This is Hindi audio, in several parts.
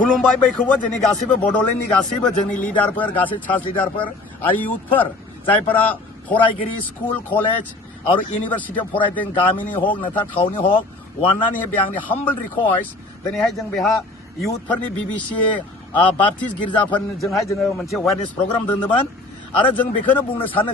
खुलुमबाय बैखौबो जोंनि गासैबो बड'लेण्डनि गासैबो जोंनि लिडारफोर गासै चार्च लिडारफोर आरो इयुथफोर जायफोरा फरायगिरि स्कुल कलेज आरो इउनिभारसिटियाव फरायदों गामिनि हक नोंथां टाउननि हक अननानै बे आंनि हाम्बल रिक्वेस्ट दिनैहाय जों बेहा इयुथफोरनि बिबिसि बाप्टिस्ट गिर्जाफोरजोंहाय जोङो मोनसे एवेयारनेस प्रग्राम दोन्दोंमोन आरो जों बेखौनो बुंनो सानो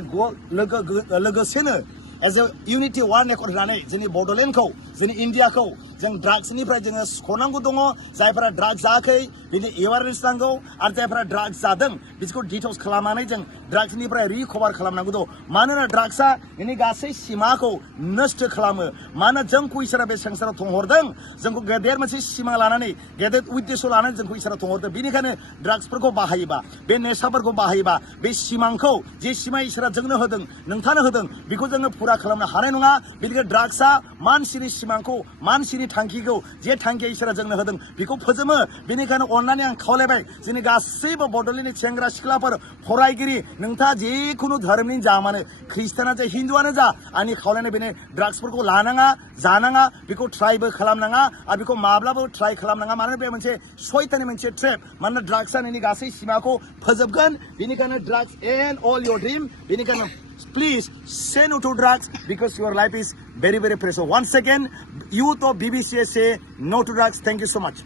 लोगोसेनो as a unity one accord होनानै जोंनि बड'लेण्डखौ जोंनि इन्डियाखौ जों ड्राग्सनिफ्राय जोङो सुख'नांगौ दङ जायफोरा ड्राग्स जायाखै बिनि एवारनेस नांगौ आरो जायफोरा ड्राग्स जादों बिसोरखौ डिटक्स खालामनानै जों ड्राग्सनिफ्राय रिकभार खालामनांगौ दं मानोना ड्राग्सआ बिनि गासै सिमाखौ नष्ट खालामो मानो जोंखौ इसोरा बे संसाराव थंहरदों जोंखौ गेदेर मोनसे सिमा लानानै गेदेर उद्देश्य लानानै जोंखौ इसोरा थंहरदों बेनिखायनो ड्राग्सफोरखौ बाहायोबा बे नेसाफोरखौ बाहायोबा बे सिमांखौ जे सिमा इसोरा जोंनो होदों नोंथांनो होदों बेखौ जोङो फुरा खालामनो हानाय नङा बेनिखायनो ड्राग्सआ मानसिनि सिमांखौ मानसिनि थांखिखौ जे थांखिया इसोरा जोंनो होदों बेखौ फोजोबो बेनिखायनो अननानै आं खावलायबाय जोंनि गासैबो बड'लेण्डनि सेंग्रा सिख्लाफोर फरायगिरि नोंथाङा जिखुनु धोरोमनि जा मानो ख्रिस्टाना जा हिन्दुआनो जा आंनि खावलायनाय बेनो ड्राग्सफोरखौ लानाङा जानाङा बेखौ ट्राइबो खालामनाङा आरो बेखौ माब्लाबो ट्राइ खालामनाङा मानोना बे मोनसे सयताननि मोनसे ट्रेप मानोना ड्राग्सआ नोंनि गासै सिमाखौ फोजोबगोन बेनिखायनो drugs and all your dream बेनिखायनो please say no to drugs because your life is very, very precious. Once again, youth of BBC say no to drugs. Thank you so much.